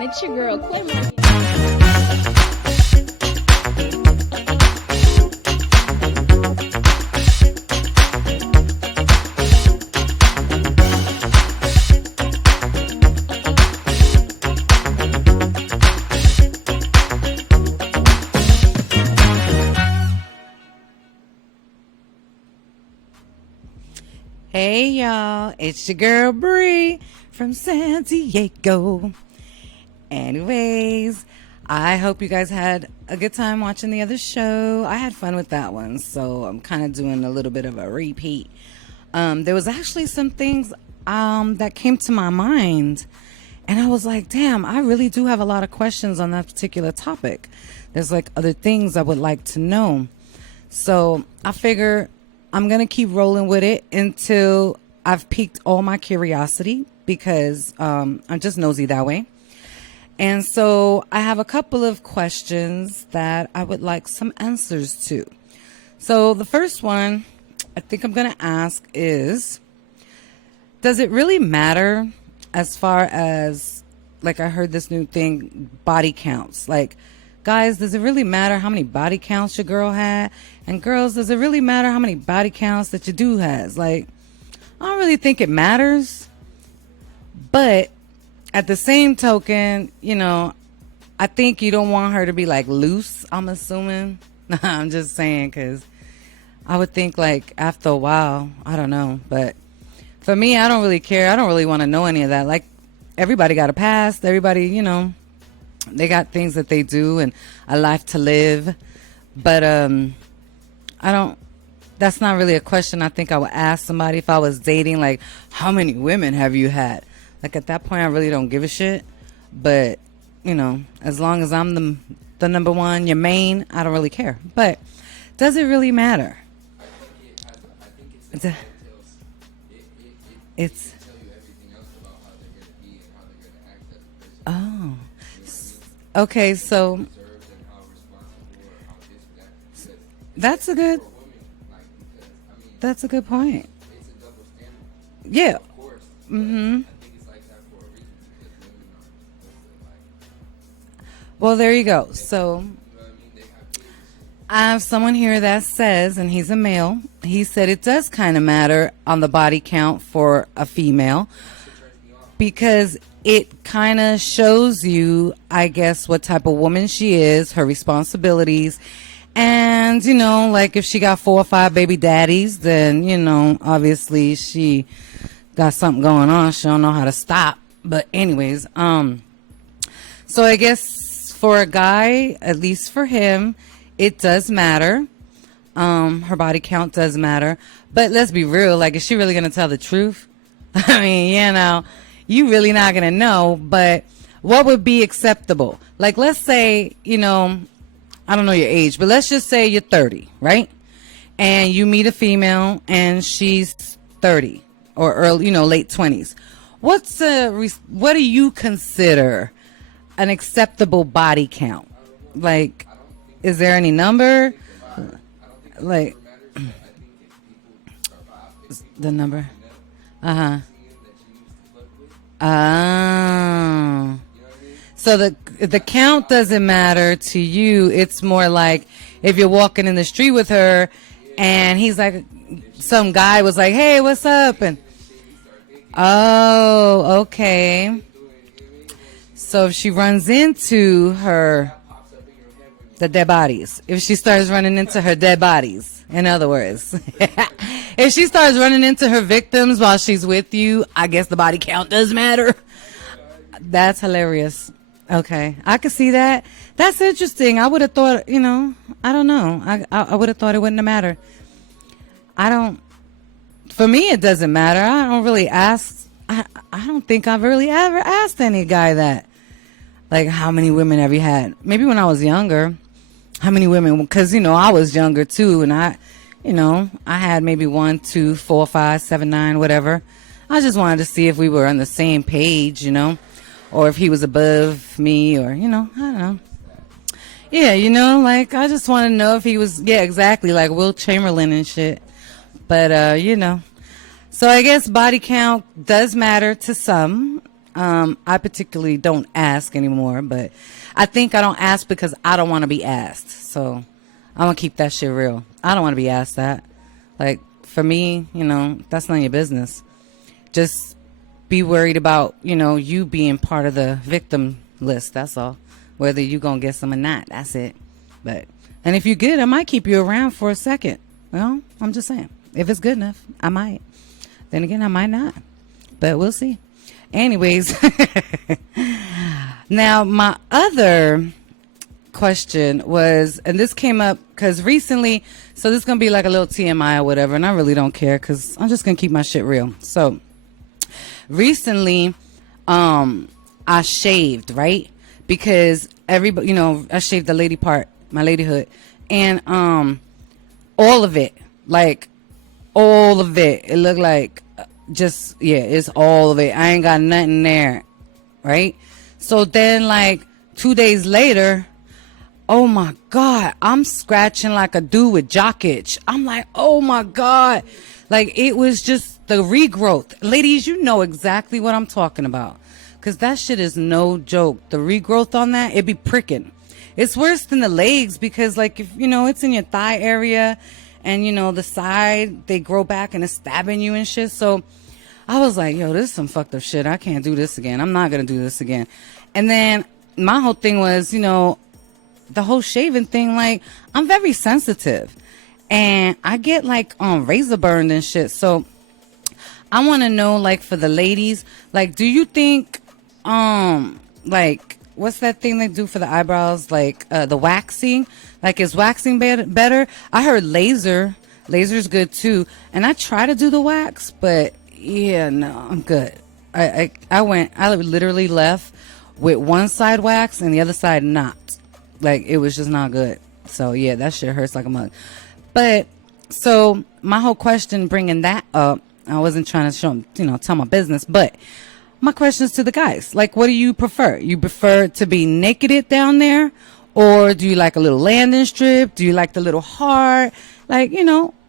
everyone. It's your girl, Quinn. Hey y'all, it's your girl Bri from San Diego. Anyways, I hope you guys had a good time watching the other show. I had fun with that one, so I'm kind of doing a little bit of a repeat. There was actually some things that came to my mind, and I was like, damn, I really do have a lot of questions on that particular topic. There's like other things I would like to know. So I figure I'm going to keep rolling with it until I've piqued all my curiosity, because I'm just nosy that way. And so I have a couple of questions that I would like some answers to. So the first one I think I'm going to ask is, does it really matter as far as, like I heard this new thing, body counts? Like, guys, does it really matter how many body counts your girl had? And girls, does it really matter how many body counts that your dude has? Like, I don't really think it matters. But at the same token, you know, I think you don't want her to be like loose, I'm assuming. I'm just saying, because I would think like after a while, I don't know. But for me, I don't really care. I don't really want to know any of that. Like, everybody got a past. Everybody, you know, they got things that they do and a life to live. But I don't, that's not really a question I think I would ask somebody if I was dating. Like, how many women have you had? Like, at that point, I really don't give a shit. But, you know, as long as I'm the number one, your main, I don't really care. But does it really matter? It's oh, okay, so that's a good point. Yeah. Mm-hmm. Well, there you go. So I have someone here that says, and he's a male, he said it does kind of matter on the body count for a female, because it kind of shows you, I guess, what type of woman she is, her responsibilities. And, you know, like if she got 4 or 5 baby daddies, then, you know, obviously she got something going on. She don't know how to stop. But anyways, so I guess for a guy, at least for him, it does matter. Her body count does matter. But let's be real. Like, is she really going to tell the truth? I mean, you know, you really not going to know. But what would be acceptable? Like, let's say, you know, I don't know your age, but let's just say you're 30, right? And you meet a female and she's 30 or early, you know, late 20s. What do you consider an acceptable body count? Like, is there any number? Like, the number? Uh-huh. Oh. So the count doesn't matter to you. It's more like if you're walking in the street with her and he's like, some guy was like, hey, what's up? And oh, okay. So if she runs into the dead bodies, if she starts running into her dead bodies, in other words, if she starts running into her victims while she's with you, I guess the body count does matter. That's hilarious. Okay, I could see that. That's interesting. I would have thought, you know, I don't know. I would have thought it wouldn't have mattered. For me, it doesn't matter. I don't really ask. I don't think I've really ever asked any guy that. Like, how many women have you had? Maybe when I was younger. How many women? Because, you know, I was younger too. And I had maybe 1, 2, 4, 5, 7, 9, whatever. I just wanted to see if we were on the same page, you know. Or if he was above me, or, you know, I don't know. Yeah, you know, like, I just want to know if he was, yeah, exactly, like Will Chamberlain and shit. But, you know. So I guess body count does matter to some. I particularly don't ask anymore, but I think I don't ask because I don't want to be asked. So I'm going to keep that shit real. I don't want to be asked that. Like, for me, that's none of your business. Just be worried about, you being part of the victim list. That's all. Whether you going to get some or not. That's it. And if you good, I might keep you around for a second. Well, I'm just saying. If it's good enough, I might. Then again, I might not. But we'll see. Anyways. Now, my other question was, and this came up because recently, so this is going to be like a little TMI or whatever, and I really don't care because I'm just going to keep my shit real. So, recently, I shaved, right? Because everybody, I shaved the lady part, my ladyhood, and all of it, like all of it. It looked like it's all of it. I ain't got nothing there, right? So then, like 2 days later, oh my God, I'm scratching like a dude with jock itch. I'm like, oh my God, like it was just the regrowth. Ladies, you know exactly what I'm talking about. Because that shit is no joke. The regrowth on that, it be pricking. It's worse than the legs because, like, if, it's in your thigh area and, the side, they grow back and it's stabbing you and shit. So I was like, yo, this is some fucked up shit. I can't do this again. I'm not going to do this again. And then my whole thing was, the whole shaving thing, like, I'm very sensitive. And I get, like, razor burned and shit. So I want to know, like, for the ladies, like, do you think... like, what's that thing they do for the eyebrows? Like, the waxing. Like, is waxing better? I heard laser's good too. And I try to do the wax, but yeah, no, I'm good. I literally left with one side wax and the other side not. Like, it was just not good. So yeah, that shit hurts like a mug. But so my whole question bringing that up, I wasn't trying to show, tell my business, but my question is to the guys. Like, what do you prefer? You prefer to be nakeded down there? Or do you like a little landing strip? Do you like the little heart? Like,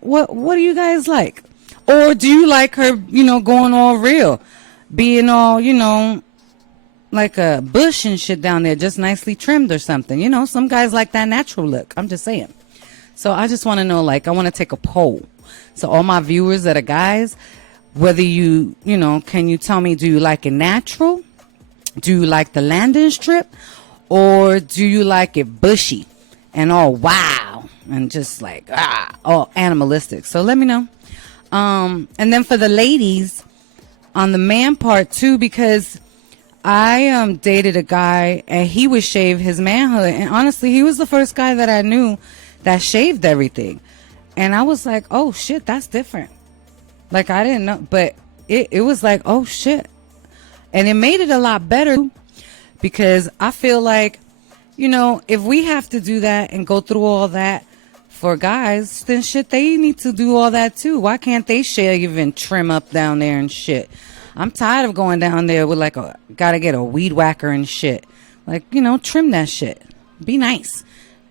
what do you guys like? Or do you like her, going all real? Being all, like a bush and shit down there, just nicely trimmed or something. Some guys like that natural look. I'm just saying. So I just want to know, like, I want to take a poll. So all my viewers that are guys... Whether can you tell me, do you like it natural? Do you like the landing strip? Or do you like it bushy and all wow and just like, all animalistic? So let me know. And then for the ladies, on the man part too, because I dated a guy and he would shave his manhood. And honestly, he was the first guy that I knew that shaved everything. And I was like, oh shit, that's different. Like, I didn't know, but it was like, oh, shit. And it made it a lot better because I feel like, if we have to do that and go through all that for guys, then shit, they need to do all that too. Why can't they shave and trim up down there and shit? I'm tired of going down there with like gotta get a weed whacker and shit. Like, trim that shit. Be nice.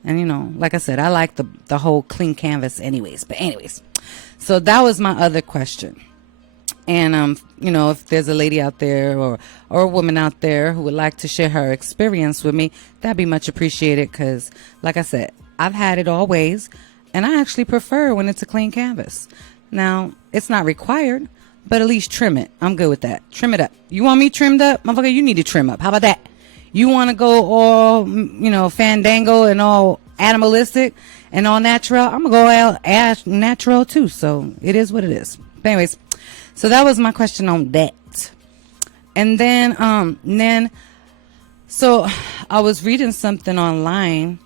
And, like I said, I like the whole clean canvas anyways. But anyways. So that was my other question. And, if there's a lady out there or a woman out there who would like to share her experience with me, that'd be much appreciated because, like I said, I've had it all ways, and I actually prefer when it's a clean canvas. Now, it's not required, but at least trim it. I'm good with that. Trim it up. You want me trimmed up? Motherfucker, you need to trim up. How about that? You want to go all, fandango and all animalistic and all natural? I'm going to go all natural too. So it is what it is. But anyways, so that was my question on that. And then, so I was reading something online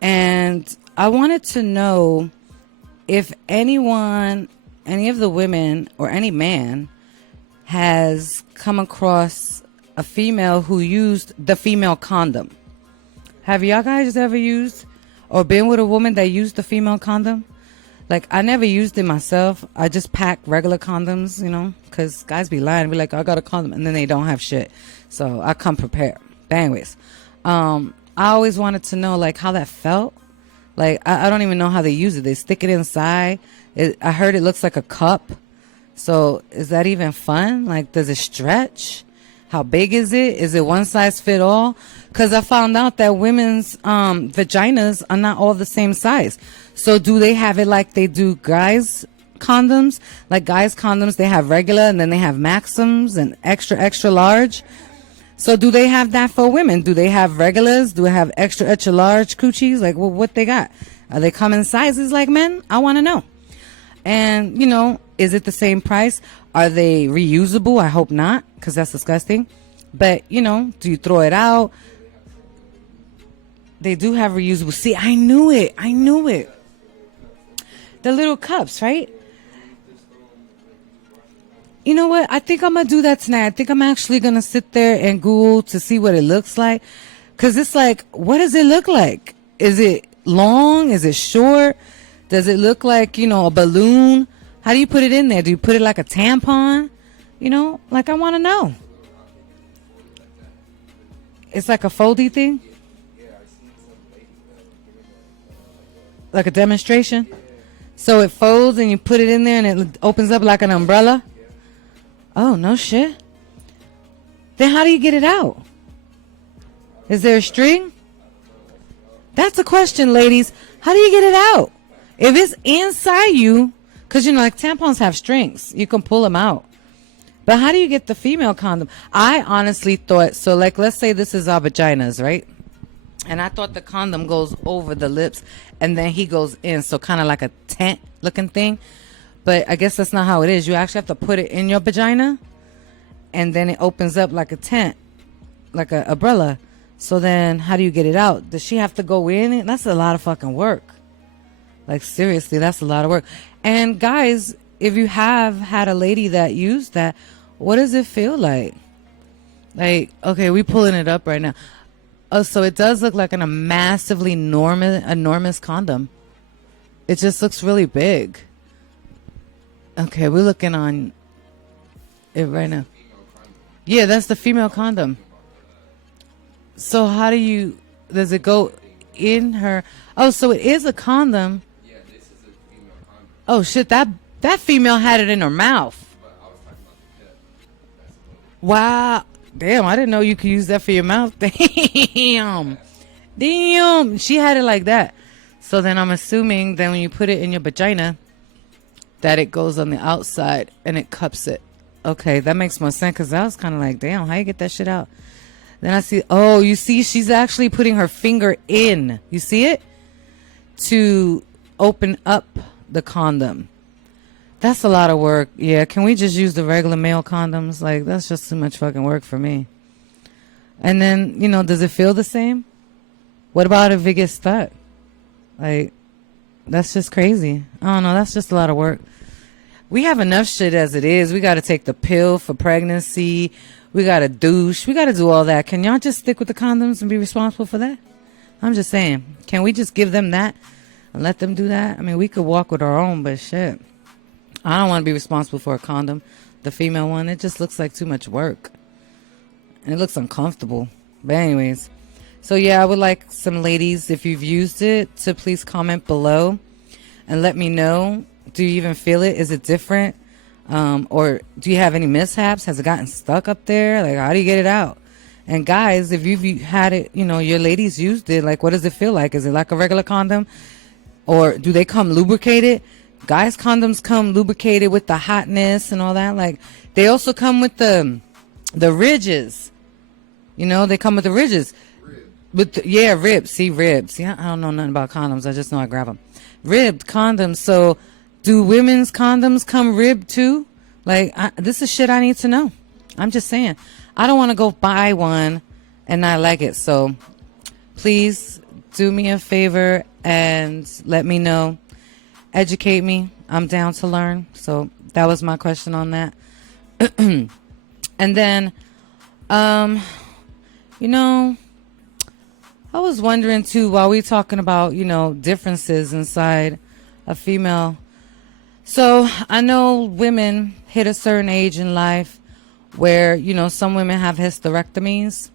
and I wanted to know if any of the women or any man has come across a female who used the female condom. Have y'all guys ever used or been with a woman that used the female condom? Like, I never used it myself. I just packed regular condoms, because guys be lying and be like, I got a condom, and then they don't have shit. So I come prepared. But anyways, I always wanted to know, like, how that felt. Like, I don't even know how they use it. They stick it inside. I heard it looks like a cup. So is that even fun? Like, does it stretch? How big is it? Is it one size fit all? Because I found out that women's vaginas are not all the same size. So do they have it like they do guys' condoms? Like guys' condoms, they have regular and then they have maxims and extra, extra large. So do they have that for women? Do they have regulars? Do they have extra, extra large coochies? Like, well, what they got? Are they come in sizes like men? I want to know. And, is it the same price? Are they reusable? I hope not, because that's disgusting. But, do you throw it out? They do have reusable. See, I knew it. The little cups, right? You know what? I think I'm going to do that tonight. I think I'm actually going to sit there and Google to see what it looks like. Because it's like, what does it look like? Is it long? Is it short? Does it look like, a balloon? How do you put it in there? Do you put it like a tampon? Like I want to know. It's like a foldy thing? Like a demonstration? So it folds and you put it in there and it opens up like an umbrella? Oh, no shit. Then how do you get it out? Is there a string? That's a question, ladies. How do you get it out? If it's inside you, because, like tampons have strings. You can pull them out. But how do you get the female condom? I honestly thought, so like let's say this is our vaginas, right? And I thought the condom goes over the lips and then he goes in. So kind of like a tent looking thing. But I guess that's not how it is. You actually have to put it in your vagina and then it opens up like a tent, like an umbrella. So then how do you get it out? Does she have to go in? That's a lot of fucking work. Like seriously, that's a lot of work. And guys, if you have had a lady that used that, what does it feel like? Like, okay, we pulling it up right now. Oh, so it does look like a massively enormous condom. It just looks really big. Okay, we're looking on it right now. Yeah, that's the female condom. So how does it go in her? Oh, so it is a condom. Yeah, this is a female condom. Oh shit, that female had it in her mouth. But I was talking about the tip. That's a little bit. Wow. Damn, I didn't know you could use that for your mouth. Damn. She had it like that. So then I'm assuming that when you put it in your vagina, that it goes on the outside and it cups it. Okay, that makes more sense because I was kind of like, damn, how you get that shit out? Then I see, oh, you see, she's actually putting her finger in. You see it? To open up the condom. That's a lot of work. Yeah, can we just use the regular male condoms? Like, that's just too much fucking work for me. And then, does it feel the same? What about if it gets stuck? Like, that's just crazy. I don't know. That's just a lot of work. We have enough shit as it is. We got to take the pill for pregnancy. We got to douche. We got to do all that. Can y'all just stick with the condoms and be responsible for that? I'm just saying. Can we just give them that and let them do that? I mean, we could walk with our own, but shit. I don't want to be responsible for a condom. The female one, it just looks like too much work. And it looks uncomfortable. But anyways. So yeah, I would like some ladies, if you've used it, to please comment below and let me know. Do you even feel it? Is it different? Or do you have any mishaps? Has it gotten stuck up there? Like, how do you get it out? And guys, if you've had it, your ladies used it, like, what does it feel like? Is it like a regular condom? Or do they come lubricated? Guys' condoms come lubricated with the hotness and all that. Like, they also come with the ridges. They come with the ridges. Ribs. See, ribs. See, I don't know nothing about condoms. I just know I grab them. Ribbed condoms. So, do women's condoms come ribbed too? Like, this is shit I need to know. I'm just saying. I don't want to go buy one and not like it. So, please do me a favor and let me know. Educate me. I'm down to learn. So, that was my question on that. And then, I was wondering too, while we're talking about, differences inside a female. So I know women hit a certain age in life where, some women have hysterectomies.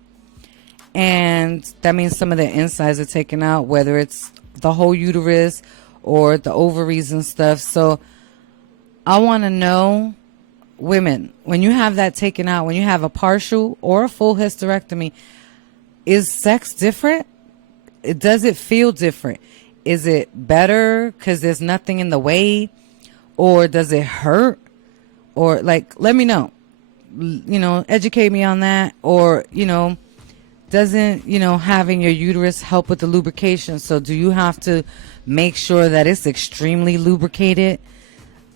And that means some of their insides are taken out, whether it's the whole uterus or the ovaries and stuff. So I want to know women, when you have that taken out, when you have a partial or a full hysterectomy, is sex different? Does it feel different? Is it better because there's nothing in the way? Or does it hurt? Or like, let me know, educate me on that. Or, doesn't, having your uterus help with the lubrication? So do you have to make sure that it's extremely lubricated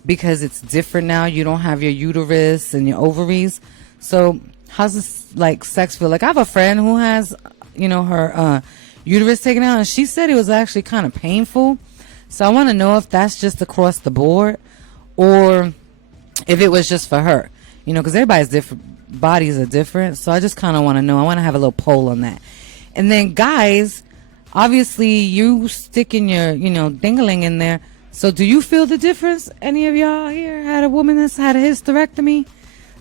because it's different now? You don't have your uterus and your ovaries. So how's this like sex feel? Like I have a friend who has, her uterus taken out, and she said it was actually kind of painful. So I want to know if that's just across the board or if it was just for her, because everybody's different. Bodies are different. So I just kind of want to know. I want to have a little poll on that. And then guys, obviously you sticking your, dingling in there. So do you feel the difference? Any of y'all here had a woman that's had a hysterectomy?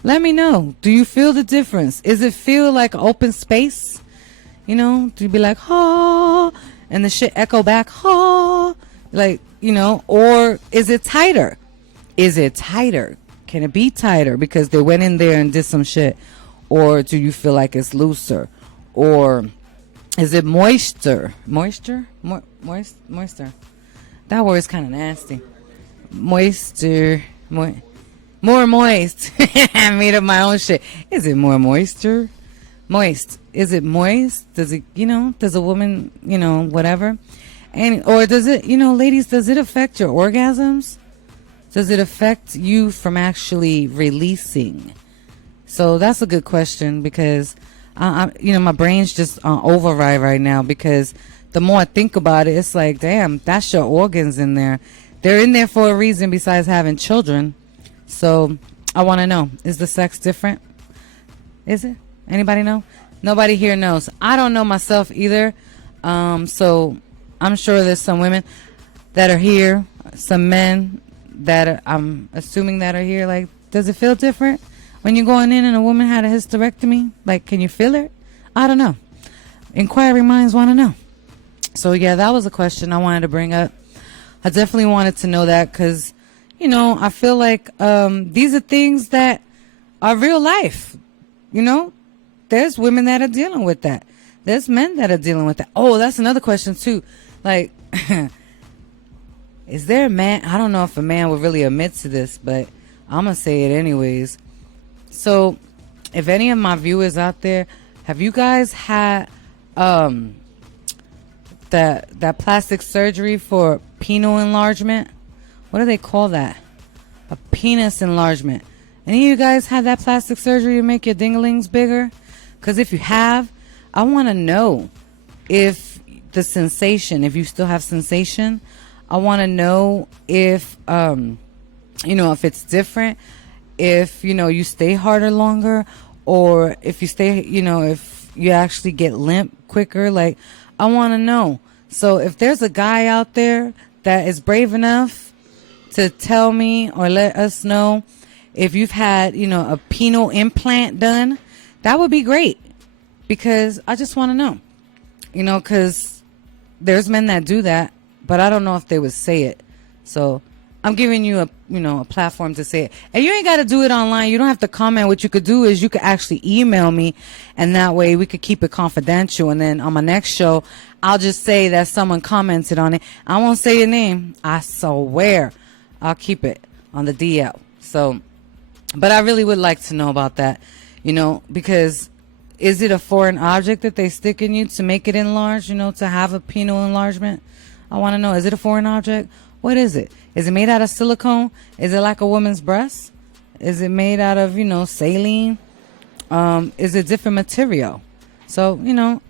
Let me know. Do you feel the difference? Is it feel like open space? Do you be like, oh, and the shit echo back, oh, like, or is it tighter? Is it tighter? Can it be tighter because they went in there and did some shit? Or do you feel like it's looser? Or is it moisture? Moisture? Moisture. That word is kind of nasty. Moisture. More moist. I made up my own shit. Is it more moisture? Moist. Is it moist? Does it, does a woman, whatever? And, or does it, ladies, does it affect your orgasms? Does it affect you from actually releasing? So that's a good question because, my brain's just on override right now because the more I think about it, it's like, damn, that's your organs in there. They're in there for a reason besides having children. So I want to know, is the sex different? Is it? Anybody know? Nobody here knows. I don't know myself either. So I'm sure there's some women that are here, some men that I'm assuming that are here. Like, does it feel different when you're going in and a woman had a hysterectomy? Like, can you feel it? I don't know. Inquiring minds want to know. So yeah, that was a question I wanted to bring up. I definitely wanted to know that because, I feel like these are things that are real life. There's women that are dealing with that. There's men that are dealing with that. Oh, that's another question too. Like, is there a man? I don't know if a man would really admit to this, but I'm going to say it anyways. So if any of my viewers out there, have you guys had that plastic surgery for penile enlargement? What do they call that? A penis enlargement. Any of you guys had that plastic surgery to make your dinglings bigger? Because if you have, I want to know if the sensation, if you still have sensation. I want to know if, if it's different, if, you stay harder longer, or if you stay, if you actually get limp quicker. Like, I want to know. So if there's a guy out there that is brave enough to tell me or let us know if you've had, a penile implant done, that would be great because I just want to know, because there's men that do that, but I don't know if they would say it. So I'm giving you a platform to say it. And you ain't got to do it online. You don't have to comment. What you could do is you could actually email me, and that way we could keep it confidential. And then on my next show, I'll just say that someone commented on it. I won't say your name. I swear. I'll keep it on the DL. So, but I really would like to know about that, because is it a foreign object that they stick in you to make it enlarge, to have a penile enlargement? I want to know, is it a foreign object? What is it? Is it made out of silicone? Is it like a woman's breast? Is it made out of, saline? Is it different material? So,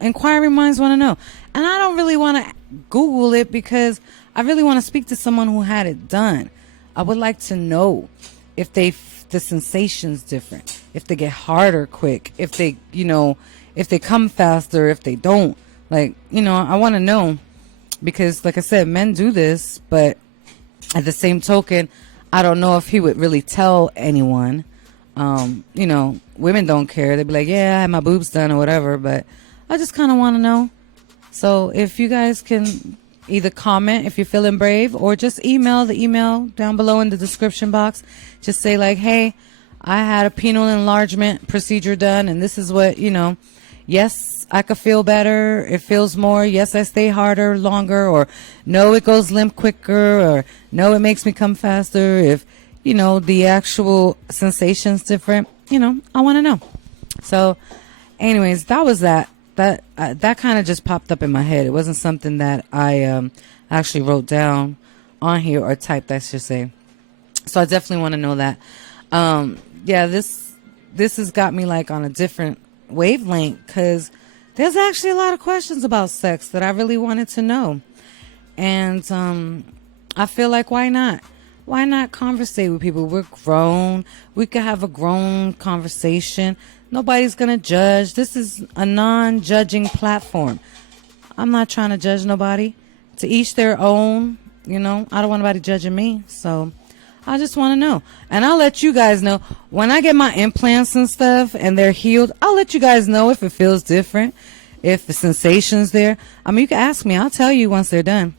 inquiring minds want to know. And I don't really want to Google it because I really want to speak to someone who had it done. I would like to know if the sensation's different, if they get harder quick, if they, if they come faster, if they don't. Like, I want to know because, like I said, men do this, but at the same token, I don't know if he would really tell anyone. Women don't care. They'd be like, yeah, I had my boobs done or whatever, but I just kind of want to know. So if you guys can either comment if you're feeling brave or just email the email down below in the description box. Just say like, hey, I had a penile enlargement procedure done, and this is what, yes, I could feel better. It feels more. Yes, I stay harder, longer, or no, it goes limp quicker, or no, it makes me come faster. If, the actual sensation's different, I want to know. So, anyways, that was that. That kind of just popped up in my head. It wasn't something that I actually wrote down on here or typed, I should say. So I definitely want to know that. Yeah, this has got me like on a different wavelength because there's actually a lot of questions about sex that I really wanted to know. And I feel like why not? Why not conversate with people? We're grown. We could have a grown conversation. Nobody's going to judge. This is a non-judging platform. I'm not trying to judge nobody. To each their own. I don't want nobody judging me. So I just want to know. And I'll let you guys know when I get my implants and stuff and they're healed. I'll let you guys know if it feels different, if the sensation's there. I mean, you can ask me. I'll tell you once they're done.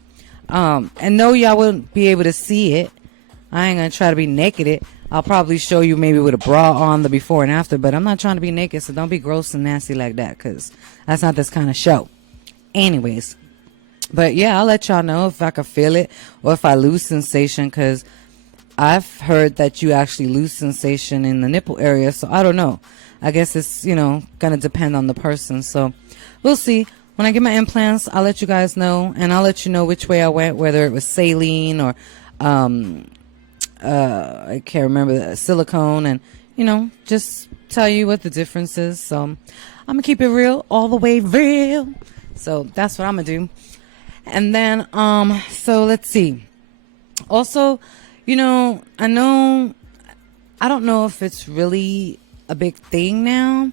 And no, y'all wouldn't be able to see it. I ain't going to try to be naked. I'll probably show you maybe with a bra on the before and after, but I'm not trying to be naked, so don't be gross and nasty like that because that's not this kind of show. Anyways, but yeah, I'll let y'all know if I can feel it or if I lose sensation because I've heard that you actually lose sensation in the nipple area, so I don't know. I guess it's, going to depend on the person, so we'll see. When I get my implants, I'll let you guys know, and I'll let you know which way I went, whether it was saline or I can't remember the silicone, and just tell you what the difference is. So I'm gonna keep it real, all the way real. So that's what I'm gonna do. And then so let's see. Also, I don't know if it's really a big thing now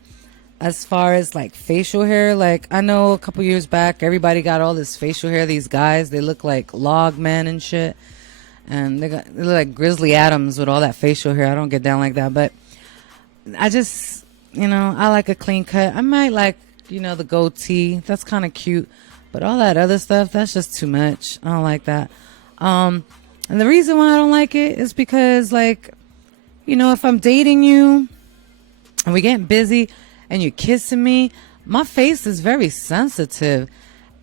as far as like facial hair. Like I know a couple years back everybody got all this facial hair. These guys, they look like log men and shit. And they look like Grizzly Adams with all that facial hair. I don't get down like that. But I just, I like a clean cut. I might like, the goatee. That's kind of cute. But all that other stuff, that's just too much. I don't like that. And the reason why I don't like it is because, like, if I'm dating you and we're getting busy and you're kissing me, my face is very sensitive.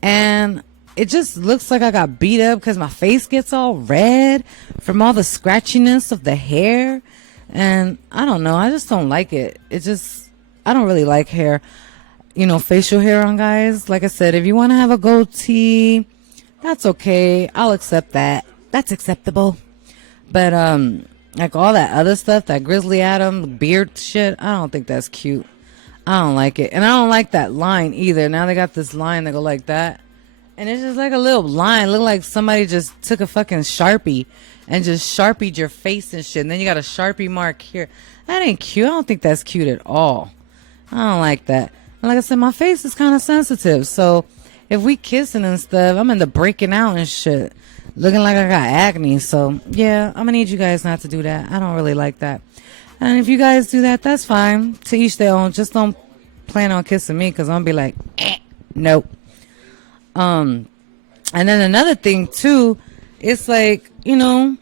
And it just looks like I got beat up because my face gets all red from all the scratchiness of the hair. And I don't know. I just don't like it. I don't really like hair, facial hair on guys. Like I said, if you want to have a goatee, that's okay. I'll accept that. That's acceptable. But, like all that other stuff, that Grizzly Adam beard shit, I don't think that's cute. I don't like it. And I don't like that line either. Now they got this line that go like that. And it's just like a little line. Look like somebody just took a fucking Sharpie and just Sharpied your face and shit. And then you got a Sharpie mark here. That ain't cute. I don't think that's cute at all. I don't like that. And like I said, my face is kind of sensitive. So if we kissing and stuff, I'm into breaking out and shit. Looking like I got acne. So yeah, I'm going to need you guys not to do that. I don't really like that. And if you guys do that, that's fine. To each their own. Just don't plan on kissing me because I'm going to be like, nope. And then another thing too, it's like, when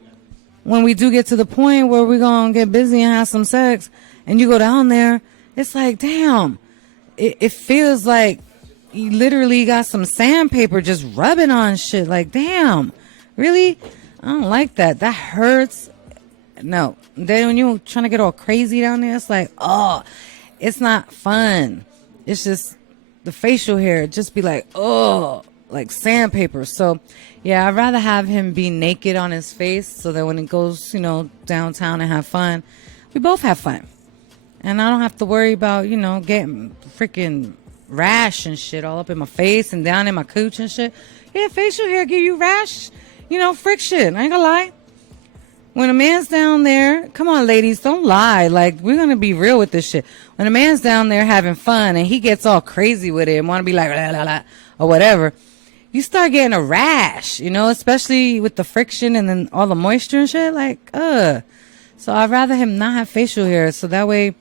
we do get to the point where we're going to get busy and have some sex and you go down there, it's like, damn, it feels like you literally got some sandpaper just rubbing on shit. Like, damn, really? I don't like that. That hurts. No. Then when you're trying to get all crazy down there, it's like, oh, it's not fun. It's just the facial hair just be like, oh, like sandpaper. So yeah, I'd rather have him be naked on his face so that when it goes, downtown and have fun, we both have fun. And I don't have to worry about, getting freaking rash and shit all up in my face and down in my cooch and shit. Yeah, facial hair give you rash, friction. I ain't gonna lie. When a man's down there, come on, ladies, don't lie. Like, we're going to be real with this shit. When a man's down there having fun and he gets all crazy with it and want to be like, la, la, la, or whatever, you start getting a rash, especially with the friction and then all the moisture and shit. Like, So I'd rather him not have facial hair so that way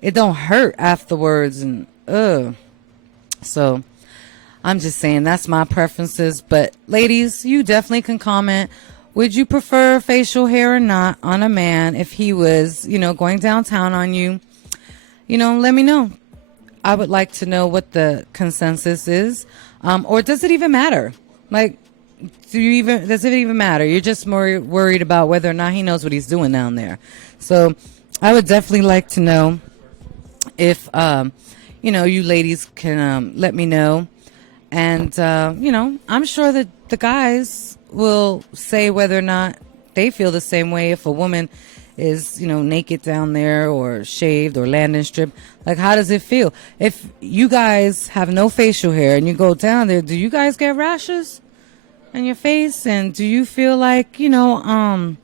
it don't hurt afterwards and, So I'm just saying that's my preferences. But ladies, you definitely can comment. Would you prefer facial hair or not on a man if he was, going downtown on you? Let me know. I would like to know what the consensus is. Or does it even matter? Like, does it even matter? You're just more worried about whether or not he knows what he's doing down there. So I would definitely like to know if, you ladies can let me know. And, I'm sure that the guys will say whether or not they feel the same way if a woman is, naked down there or shaved or landing strip. Like, how does it feel? If you guys have no facial hair and you go down there, do you guys get rashes on your face? And do you feel like, you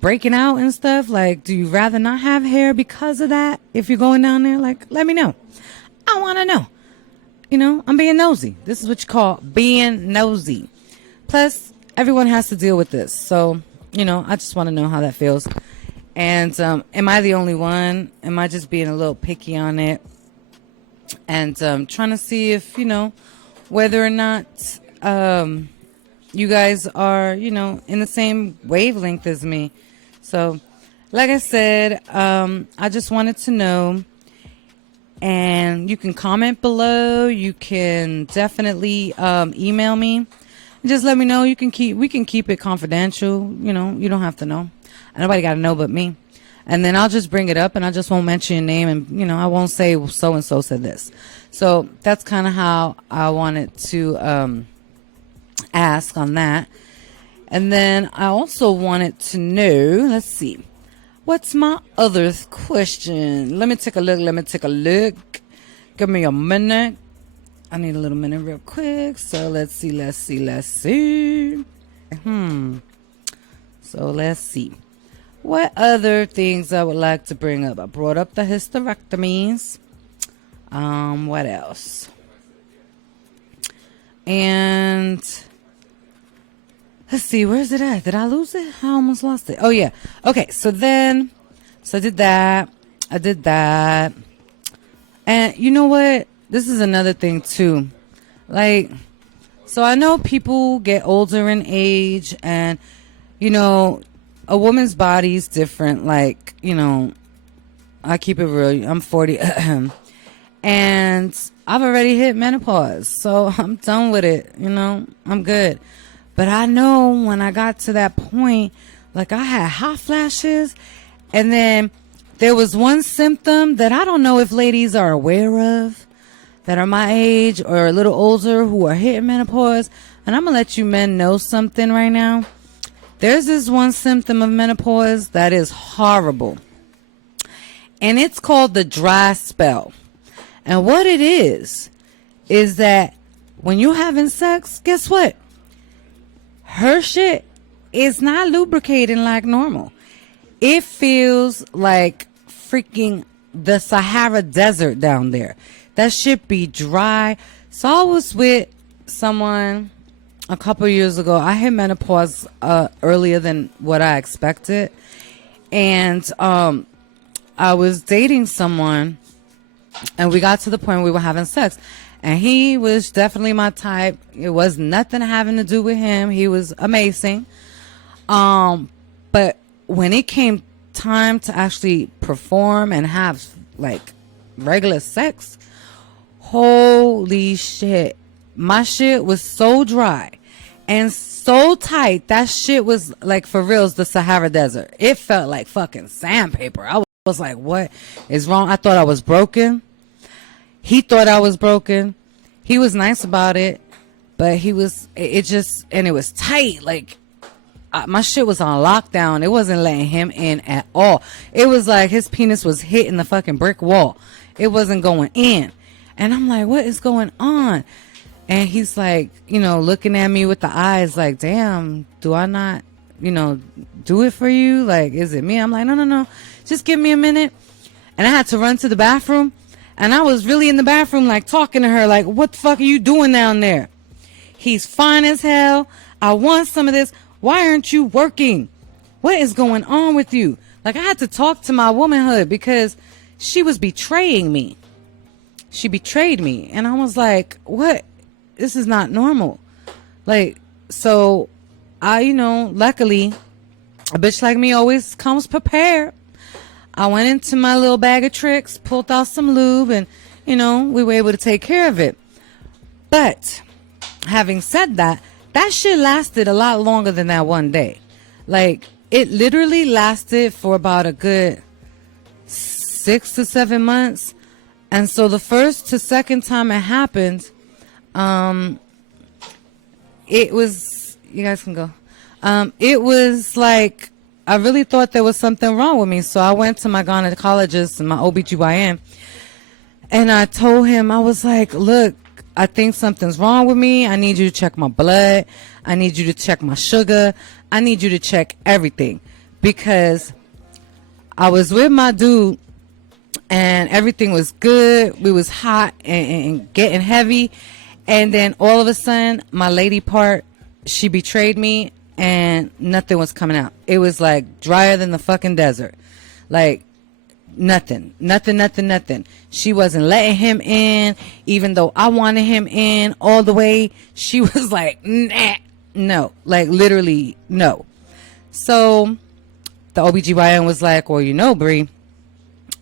breaking out and stuff? Like, do you rather not have hair because of that? If you're going down there, like, let me know. I want to know. I'm being nosy. This is what you call being nosy. Plus, everyone has to deal with this. So, I just want to know how that feels. And am I the only one? Am I just being a little picky on it? And trying to see if, whether or not you guys are, in the same wavelength as me. So, like I said, I just wanted to know. And you can comment below. You can definitely email me. Just let me know. We can keep it confidential. You don't have to know. Nobody got to know but me. And then I'll just bring it up and I just won't mention your name. And, I won't say so-and-so said this. So that's kind of how I wanted to ask on that. And then I also wanted to know, let's see. What's my other question? Let me take a look. Give me a minute. I need a little minute real quick. So let's see. So let's see. What other things I would like to bring up? I brought up the hysterectomies. What else? And let's see, where's it at? Did I lose it? I almost lost it. Oh, yeah. Okay, so I did that. And you know what? This is another thing, too. Like, so I know people get older in age and, a woman's body is different. Like, I keep it real. I'm 40. And I've already hit menopause. So I'm done with it. I'm good. But I know when I got to that point, like I had hot flashes. And then there was one symptom that I don't know if ladies are aware of that are my age or a little older who are hitting menopause. And I'm going to let you men know something right now. There's this one symptom of menopause that is horrible. And it's called the dry spell. And what it is that when you're having sex, guess what? Her shit is not lubricating like normal. It feels like freaking the Sahara Desert down there. That shit be dry. So I was with someone a couple years ago. I hit menopause earlier than what I expected. And I was dating someone and we got to the point where we were having sex. And he was definitely my type. It was nothing having to do with him. He was amazing. But when it came time to actually perform and have like regular sex, holy shit. My shit was so dry and so tight. That shit was like for reals the Sahara Desert. It felt like fucking sandpaper. I was like, what is wrong? I thought I was broken. He thought I was broken. He was nice about it, but it was tight. Like my shit was on lockdown. It wasn't letting him in at all. It was like his penis was hitting the fucking brick wall. It wasn't going in. And I'm like, what is going on? And he's like, looking at me with the eyes like, damn, do I not, do it for you? Like, is it me? I'm like, no. Just give me a minute. And I had to run to the bathroom. And I was really in the bathroom, like, talking to her, like, what the fuck are you doing down there? He's fine as hell. I want some of this. Why aren't you working? What is going on with you? Like, I had to talk to my womanhood because she was betraying me. She betrayed me. And I was like, what? This is not normal. Like, so luckily, a bitch like me always comes prepared. I went into my little bag of tricks, pulled out some lube, and, we were able to take care of it. But having said that, that shit lasted a lot longer than that one day. Like, it literally lasted for about a good 6 to 7 months. And so the first to second time it happened, it was, you guys can go. It was like, I really thought there was something wrong with me. So I went to my gynecologist and my OBGYN, and I told him, I was like, look, I think something's wrong with me. I need you to check my blood. I need you to check my sugar. I need you to check everything, because I was with my dude and everything was good. We was hot and getting heavy. And then all of a sudden, my lady part, she betrayed me, and nothing was coming out. It was like drier than the fucking desert. Like, nothing. She wasn't letting him in, even though I wanted him in all the way. She was like, nah, no, like literally no. So the OBGYN was like, well, Bri,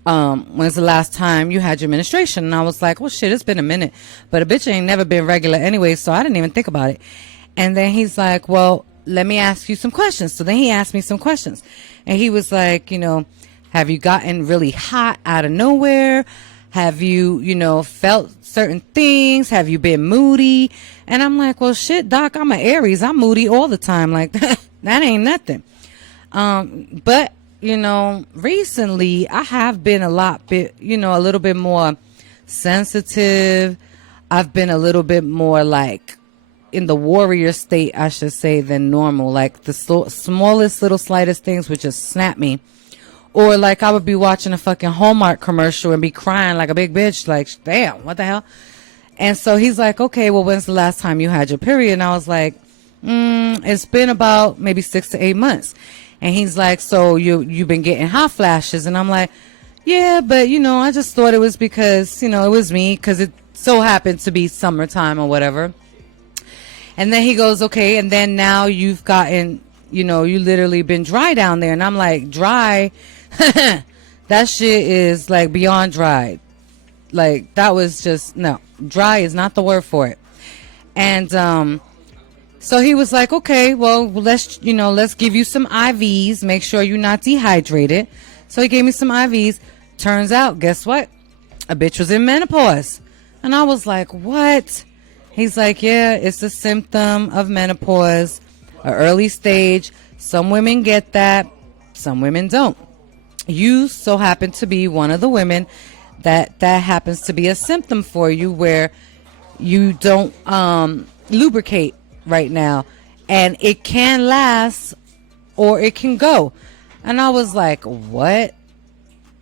when's the last time you had your menstruation? And I was like, well, shit, it's been a minute, but a bitch ain't never been regular anyway, so I didn't even think about it. And then he's like, well, let me ask you some questions. So then he asked me some questions, and he was like, have you gotten really hot out of nowhere? Have you, felt certain things? Have you been moody? And I'm like, well, shit, doc, I'm an Aries. I'm moody all the time. Like, that ain't nothing. But, recently I have been a little bit more sensitive. I've been a little bit more like in the warrior state, I should say, than normal. Like the smallest little slightest things would just snap me. Or like I would be watching a fucking Hallmark commercial and be crying like a big bitch, like, damn, what the hell? And so he's like, okay, well, when's the last time you had your period? And I was like, it's been about maybe 6 to 8 months. And he's like, so you've been getting hot flashes? And I'm like, yeah, but I just thought it was because, it was me, because it so happened to be summertime or whatever. And then he goes, okay, and then now you've gotten, you literally been dry down there. And I'm like, dry? That shit is like beyond dry. Like, that was just, no, dry is not the word for it. And so he was like, okay, well, let's give you some IVs, make sure you're not dehydrated. So he gave me some IVs. Turns out, guess what? A bitch was in menopause. And I was like, what? He's like, yeah, it's a symptom of menopause, an early stage. Some women get that, some women don't. You so happen to be one of the women that happens to be a symptom for you, where you don't lubricate right now, and it can last or it can go. And I was like, what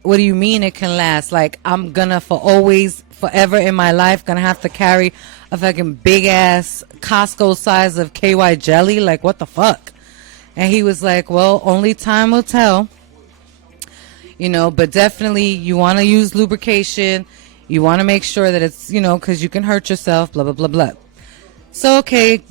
do you mean it can last? Like, I'm gonna for always, forever in my life, gonna have to carry a fucking big ass Costco size of KY jelly? Like, what the fuck? And he was like, well, only time will tell. But definitely you want to use lubrication. You want to make sure that it's, because you can hurt yourself, blah, blah, blah, blah. So, okay,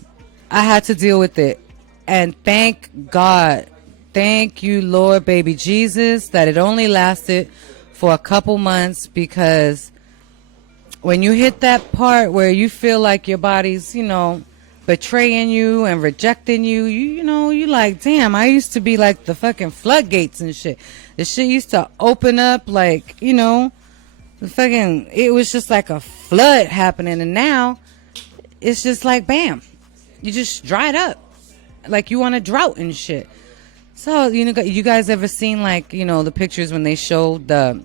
I had to deal with it. And thank God, thank you, Lord, baby Jesus, that it only lasted for a couple months, because when you hit that part where you feel like your body's, betraying you and rejecting you, you like, damn, I used to be like the fucking floodgates and shit. The shit used to open up like, the fucking, it was just like a flood happening. And now it's just like, bam, you just dried up. Like you on a drought and shit. So, you guys ever seen like, the pictures when they show the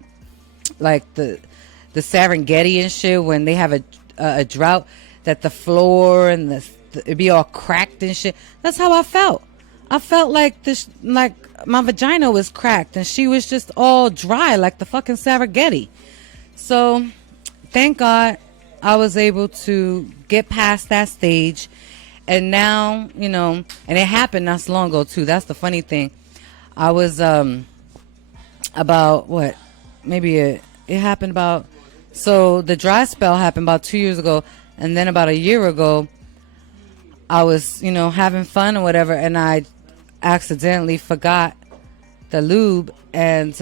Serengeti and shit, when they have a drought, that the floor and it'd be all cracked and shit. That's how I felt. I felt like this, like my vagina was cracked and she was just all dry like the fucking Serengeti. So thank God I was able to get past that stage. And now, and it happened not so long ago too. That's the funny thing. I was about what? Maybe it happened about, so the dry spell happened about 2 years ago. And then about a year ago, I was, having fun or whatever, and I accidentally forgot the lube, and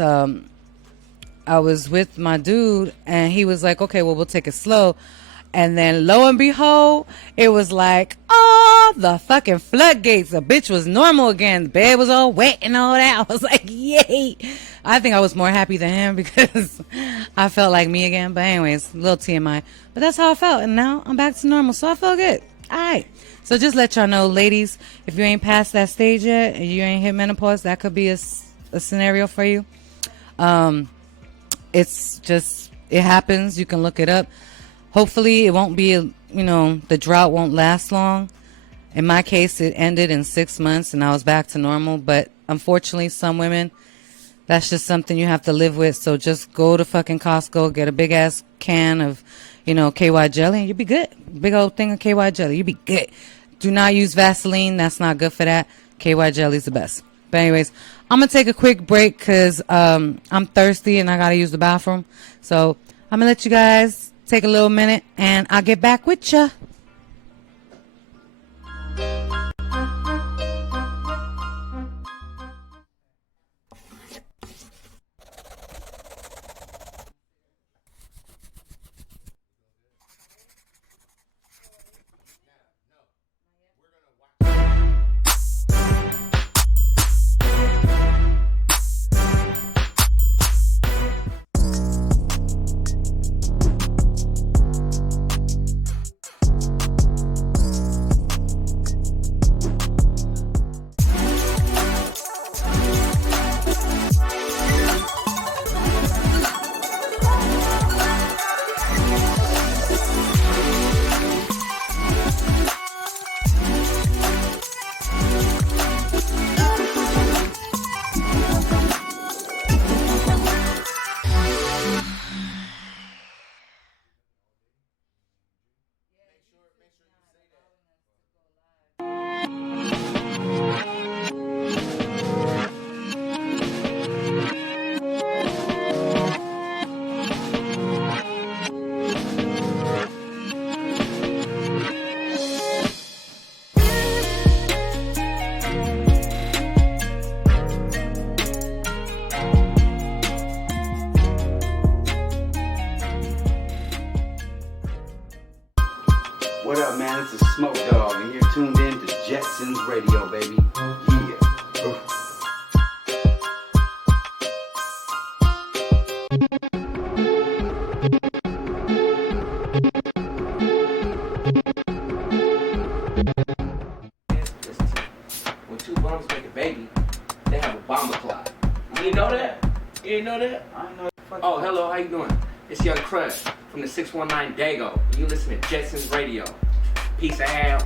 I was with my dude, and he was like, okay, well, we'll take it slow. And then lo and behold, it was like, oh, the fucking floodgates. The bitch was normal again. The bed was all wet and all that. I was like, yay. I think I was more happy than him because I felt like me again. But anyways, a little TMI. But that's how I felt. And now I'm back to normal. So I felt good. All right. So just let y'all know, ladies, if you ain't past that stage yet and you ain't hit menopause, that could be a scenario for you. It's just, it happens. You can look it up. Hopefully it won't be, the drought won't last long. In my case, it ended in 6 months and I was back to normal. But unfortunately, some women, that's just something you have to live with. So just go to fucking Costco, get a big ass can of, KY jelly, and you'll be good. Big old thing of KY jelly, you'll be good. Do not use Vaseline. That's not good for that. KY jelly's the best. But anyways, I'm going to take a quick break because I'm thirsty and I got to use the bathroom. So I'm going to let you guys take a little minute, and I'll get back with ya. What up, man? It's a Smoke Dog, and you're tuned in to Jetsons Radio, baby. Yeah. Oof. When two bums make a baby, they have a bomber clock. You didn't know that? You didn't know that? I know. Oh, hello, how you doing? It's Young Crush from the 619 Dago. You listen to Jetsons Radio. Peace out.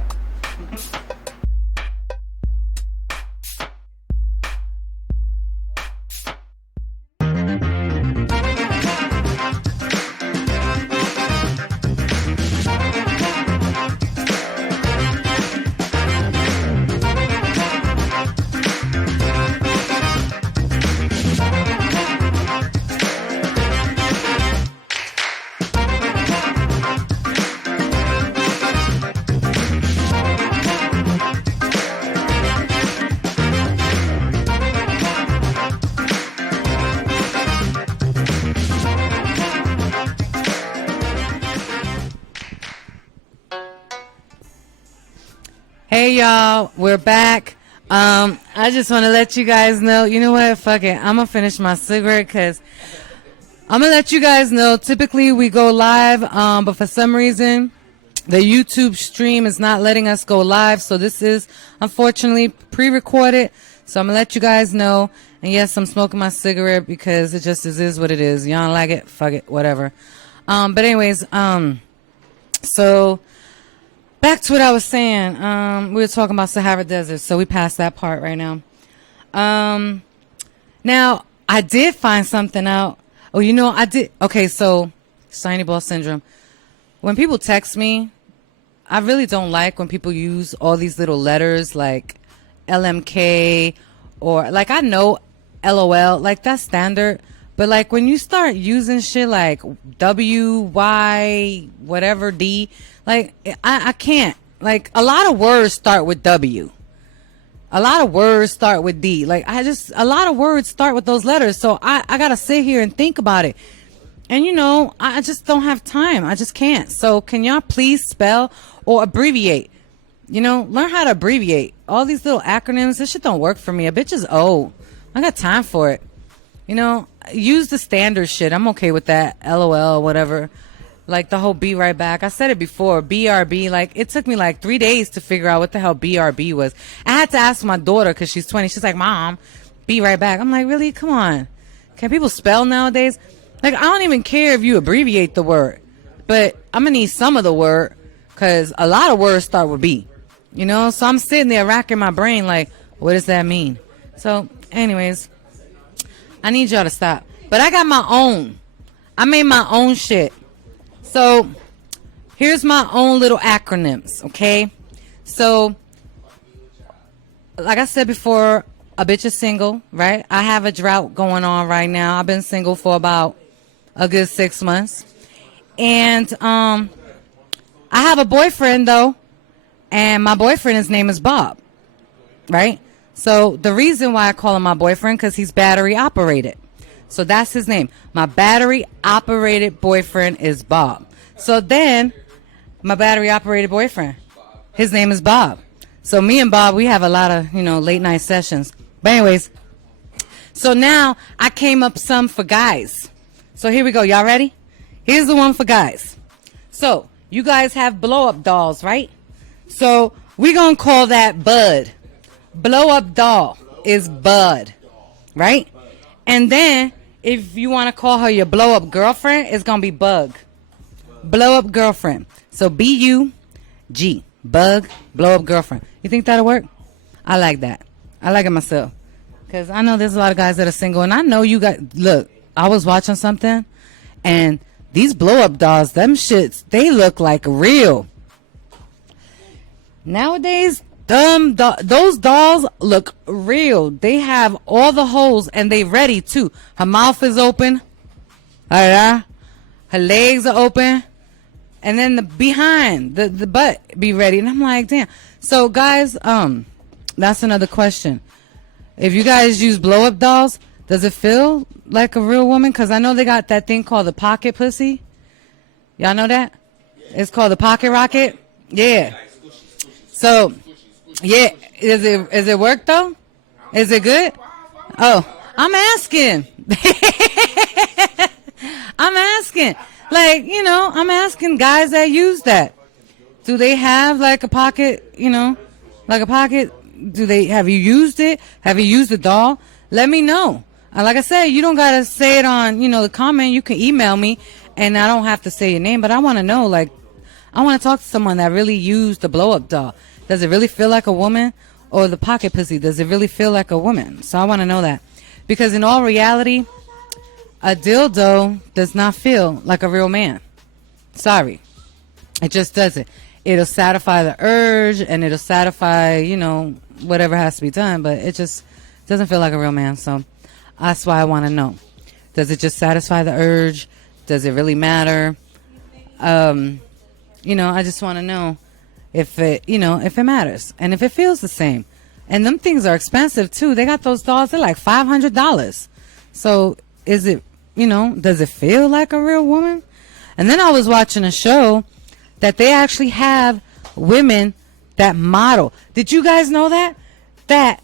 Hey y'all, we're back. I just want to let you guys know, you know what, fuck it, I'm gonna finish my cigarette because I'm gonna let you guys know, typically we go live, but for some reason the YouTube stream is not letting us go live, so this is unfortunately pre-recorded, so I'm gonna let you guys know. And yes, I'm smoking my cigarette because it just is what it is. Y'all don't like it, fuck it, whatever. But anyways, so back to what I was saying. We were talking about Sahara Desert, so we passed that part right now. Now, I did find something out. Oh, I did. Okay, so shiny ball syndrome. When people text me, I really don't like when people use all these little letters like LMK or like I know LOL, like that's standard. But like when you start using shit like WY whatever D, like I can't. Like, a lot of words start with W. A lot of words start with D. Like, a lot of words start with those letters. So I got to sit here and think about it. And, I just don't have time. I just can't. So can y'all please spell or abbreviate? Learn how to abbreviate. All these little acronyms, this shit don't work for me. A bitch is old. I got time for it. Use the standard shit. I'm okay with that. LOL, whatever. Like the whole be right back. I said it before. BRB. Like, it took me like 3 days to figure out what the hell BRB was. I had to ask my daughter because she's 20. She's like, Mom, be right back. I'm like, really? Come on. Can people spell nowadays? Like, I don't even care if you abbreviate the word. But I'm going to need some of the word because a lot of words start with B. So I'm sitting there racking my brain like, what does that mean? So, anyways, I need y'all to stop. But I got my own. I made my own shit. So, here's my own little acronyms, okay? So, like I said before, a bitch is single, right? I have a drought going on right now. I've been single for about a good 6 months. And I have a boyfriend, though. And my boyfriend, his name is Bob, right? So, the reason why I call him my boyfriend, because he's battery operated. So that's his name. My battery operated boyfriend is Bob. So then my battery operated boyfriend, his name is Bob. So me and Bob, we have a lot of, late night sessions. But anyways, so now I came up some for guys. So here we go. Y'all ready? Here's the one for guys. So you guys have blow up dolls, right? So we're going to call that Bud. Blow up doll is Bud, right? And then if you want to call her your blow up girlfriend, it's going to be Bug. Blow up girlfriend. So B-U-G. Bug, blow up girlfriend. You think that'll work? I like that. I like it myself. Because I know there's a lot of guys that are single. And I know you got, look, I was watching something. And these blow up dolls, them shits, they look like real. Nowadays, those dolls look real. They have all the holes and they ready too. Her mouth is open. Her legs are open. And then the behind, the butt be ready. And I'm like, damn. So guys, that's another question. If you guys use blow up dolls, does it feel like a real woman? Cause I know they got that thing called the pocket pussy. Y'all know that? It's called the pocket rocket. Yeah. So, yeah, is it work though? Is it good? Oh, I'm asking. I'm asking. Like, I'm asking guys that use that. Do they have like a pocket, like a pocket? Have you used it? Have you used the doll? Let me know. Like I said, you don't got to say it on, the comment. You can email me and I don't have to say your name, but I want to know, like, I want to talk to someone that really used the blow up doll. Does it really feel like a woman? Or the pocket pussy, does it really feel like a woman? So I want to know that. Because in all reality, a dildo does not feel like a real man. Sorry. It just doesn't. It'll satisfy the urge and it'll satisfy, whatever has to be done. But it just doesn't feel like a real man. So that's why I want to know. Does it just satisfy the urge? Does it really matter? I just want to know if it matters and if it feels the same. And them things are expensive too. They got those dolls, they're like $500. So is it, does it feel like a real woman? And then I was watching a show that they actually have women that model. Did you guys know that? That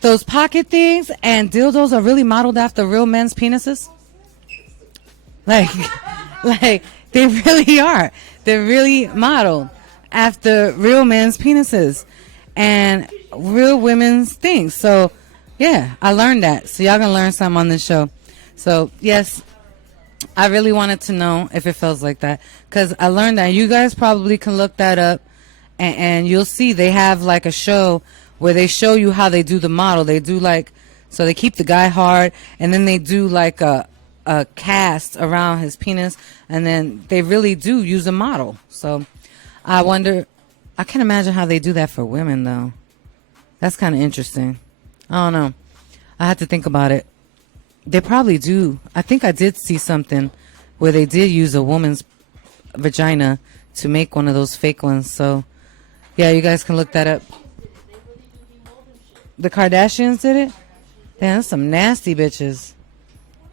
those pocket things and dildos are really modeled after real men's penises? Like they really are. They're really modeled after real men's penises and real women's things. So, yeah, I learned that. So y'all gonna learn something on this show. So, yes, I really wanted to know if it feels like that. Because I learned that. You guys probably can look that up. And you'll see they have like a show where they show you how they do the model. They do like, so they keep the guy hard. And then they do like a cast around his penis. And then they really do use a model. So I wonder, I can't imagine how they do that for women, though. That's kind of interesting. I don't know. I have to think about it. They probably do. I think I did see something where they did use a woman's vagina to make one of those fake ones. So Yeah, you guys can look that up. The Kardashians did it? Damn, that's some nasty bitches.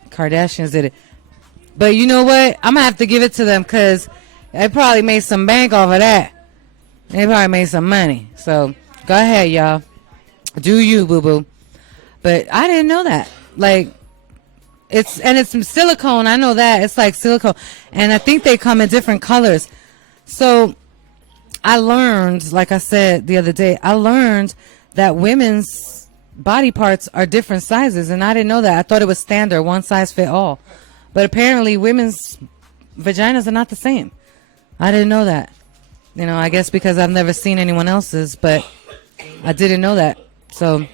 Kardashians did it. But you know what? I'm going to have to give it to them because they probably made some bank off of that. They probably made some money. So, go ahead, y'all. Do you, boo-boo. But I didn't know that. Like, it's silicone. I know that. It's like silicone. And I think they come in different colors. So, I learned, like I said the other day, I learned that women's body parts are different sizes. And I didn't know that. I thought it was standard, one size fit all. But apparently women's vaginas are not the same. I didn't know that. You know, I guess because I've never seen anyone else's, but I didn't know that. So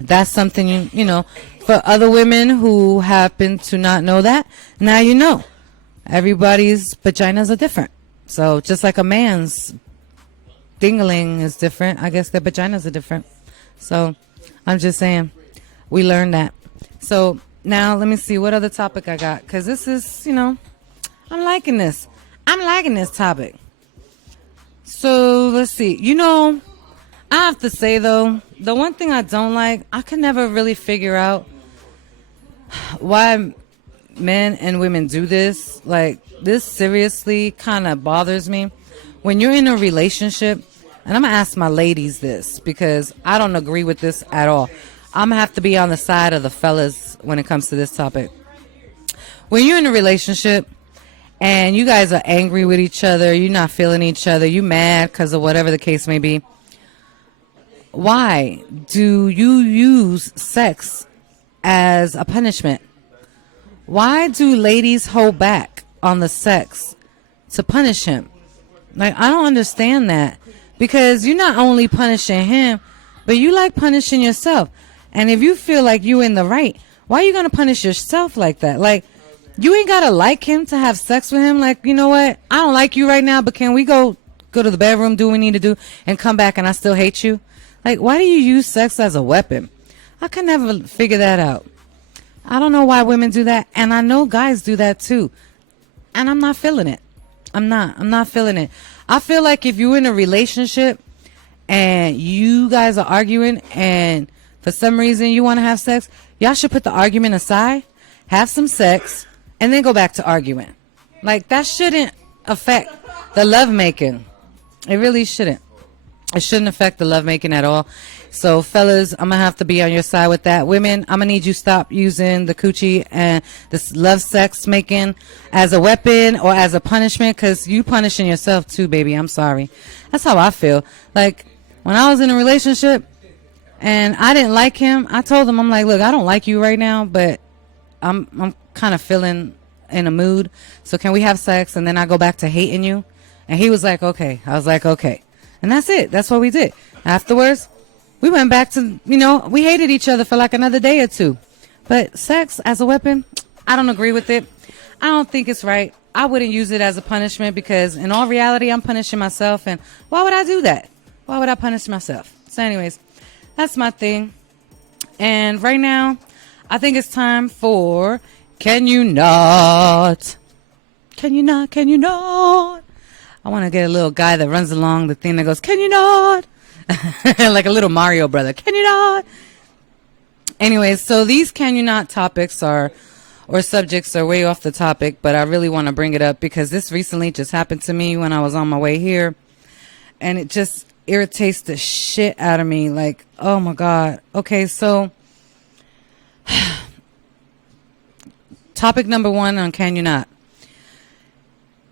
that's something, you know, for other women who happen to not know that, now you know. Everybody's vaginas are different. So just like a man's dingling is different, I guess their vaginas are different. So I'm just saying, we learned that. So now let me see what other topic I got, because this is, you know, I'm liking this. I'm liking this topic. So let's see. You know, I have to say though, the one thing I don't like, I can never really figure out why men and women do this. Like, this seriously kind of bothers me. When you're in a relationship, and I'm going to ask my ladies this because I don't agree with this at all. I'm going to have to be on the side of the fellas when it comes to this topic. When you're in a relationship and you guys are angry with each other, you're not feeling each other, you mad because of whatever the case may be, why do you use sex as a punishment? Why do ladies hold back on the sex to punish him? Like, I don't understand that, because you're not only punishing him, but you like punishing yourself. And if you feel like you're in the right, why are you going to punish yourself like that? Like, you ain't got to like him to have sex with him. Like, you know what? I don't like you right now, but can we go to the bedroom, do what we need to do, and come back and I still hate you? Like, why do you use sex as a weapon? I can never figure that out. I don't know why women do that, and I know guys do that too. And I'm not feeling it. I'm not feeling it. I feel like if you're in a relationship and you guys are arguing and for some reason you want to have sex, y'all should put the argument aside, have some sex, and then go back to arguing. Like, that shouldn't affect the lovemaking. It really shouldn't. It shouldn't affect the lovemaking at all. So, fellas, I'm going to have to be on your side with that. Women, I'm going to need you to stop using the coochie and this love sex making as a weapon or as a punishment, because you punishing yourself too, baby. I'm sorry. That's how I feel. Like, when I was in a relationship and I didn't like him, I told him, I'm like, look, I don't like you right now, but I'm kind of feeling in a mood. So can we have sex? And then I go back to hating you. And he was like, okay. I was like, okay. And that's it. That's what we did. Afterwards, we went back to, you know, we hated each other for like another day or two. But sex as a weapon, I don't agree with it. I don't think it's right. I wouldn't use it as a punishment, because in all reality, I'm punishing myself. And why would I do that? Why would I punish myself? So anyways, that's my thing. And right now, I think it's time for Can You Not? Can you not? Can you not? I want to get a little guy that runs along the thing that goes, can you not? Like a little Mario brother. Can you not? Anyways, so these can you not topics or subjects are way off the topic, but I really want to bring it up because this recently just happened to me when I was on my way here. And it just irritates the shit out of me. Like, oh my God. Okay, so topic number 1 on Can You Not?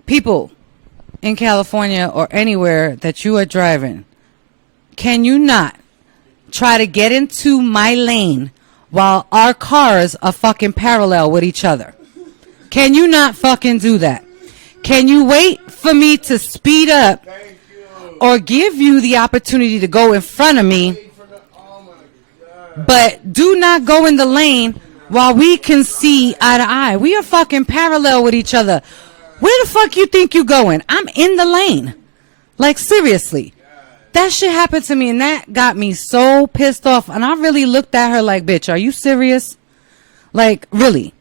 People in California or anywhere that you are driving, can you not try to get into my lane while our cars are fucking parallel with each other? Can you not fucking do that? Can you wait for me to speed up or give you the opportunity to go in front of me, but do not go in the lane while we can see eye to eye? We are fucking parallel with each other. Where the fuck you think you going? I'm in the lane. Like, seriously. That shit happened to me, and that got me so pissed off. And I really looked at her like, bitch, are you serious? Like, really?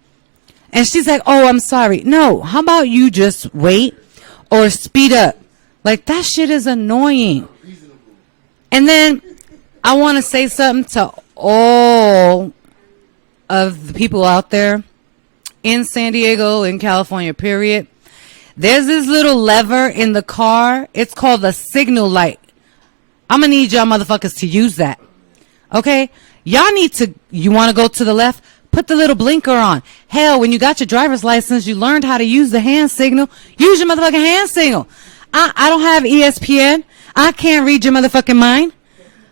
And she's like, oh, I'm sorry. No, how about you just wait or speed up? Like, that shit is annoying. And then I want to say something to all of the people out there in San Diego, in California, period. There's this little lever in the car. It's called the signal light. I'm going to need y'all motherfuckers to use that. Okay? Y'all need to, you want to go to the left? Put the little blinker on. Hell, when you got your driver's license, you learned how to use the hand signal. Use your motherfucking hand signal. I don't have ESPN. I can't read your motherfucking mind.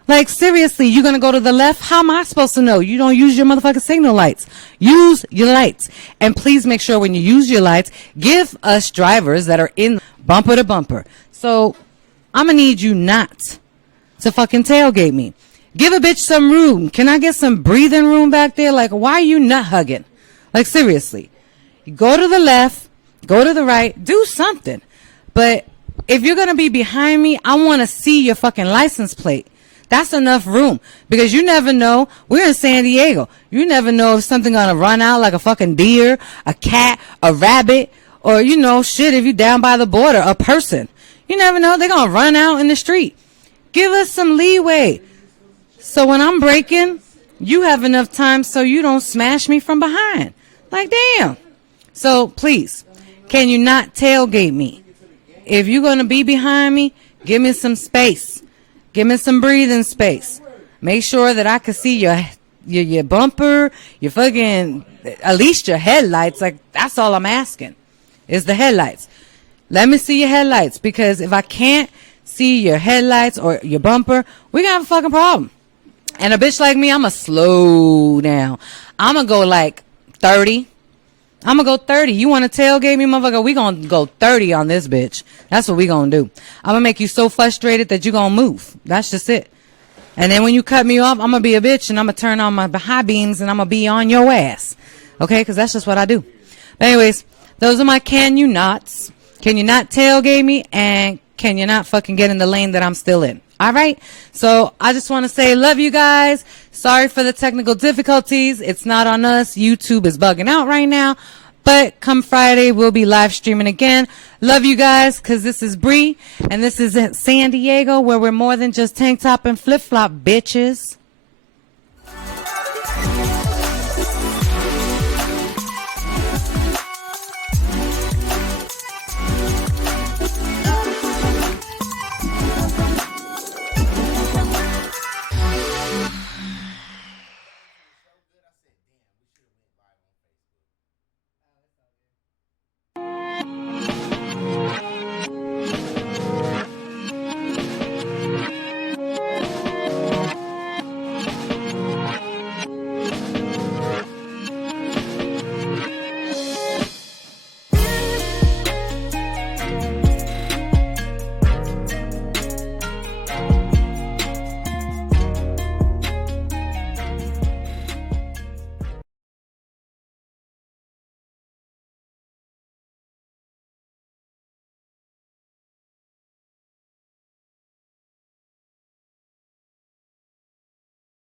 Like, seriously, you going to go to the left? How am I supposed to know? You don't use your motherfucking signal lights. Use your lights. And please make sure when you use your lights, give us drivers that are in bumper to bumper. So, I'm going to need you not to fucking tailgate me. Give a bitch some room. Can I get some breathing room back there? Like, why are you nut hugging? Like, seriously. You go to the left, go to the right, do something. But if you're going to be behind me, I want to see your fucking license plate. That's enough room. Because you never know. We're in San Diego. You never know if something going to run out like a fucking deer, a cat, a rabbit, or, you know, shit, if you down by the border, a person. You never know. They're going to run out in the street. Give us some leeway. So when I'm braking, you have enough time so you don't smash me from behind. Like, damn. So, please, can you not tailgate me? If you're going to be behind me, give me some space. Give me some breathing space. Make sure that I can see your bumper, your fucking, at least your headlights. Like, that's all I'm asking is the headlights. Let me see your headlights, because if I can't see your headlights or your bumper, we're going to have a fucking problem. And a bitch like me, I'm going to slow down. I'm going to go like 30. I'm going to go 30. You want to tailgate me, motherfucker? We going to go 30 on this bitch. That's what we going to do. I'm going to make you so frustrated that you going to move. That's just it. And then when you cut me off, I'm going to be a bitch and I'm going to turn on my high beams and I'm going to be on your ass. Okay? Because that's just what I do. But anyways, those are my can you nots. Can you not tailgate me? And can you not fucking get in the lane that I'm still in? All right. So I just want to say, love you guys. Sorry for the technical difficulties. It's not on us. YouTube is bugging out right now. But come Friday, we'll be live streaming again. Love you guys, because this is Bri, and this is San Diego, where we're more than just tank top and flip flop, bitches.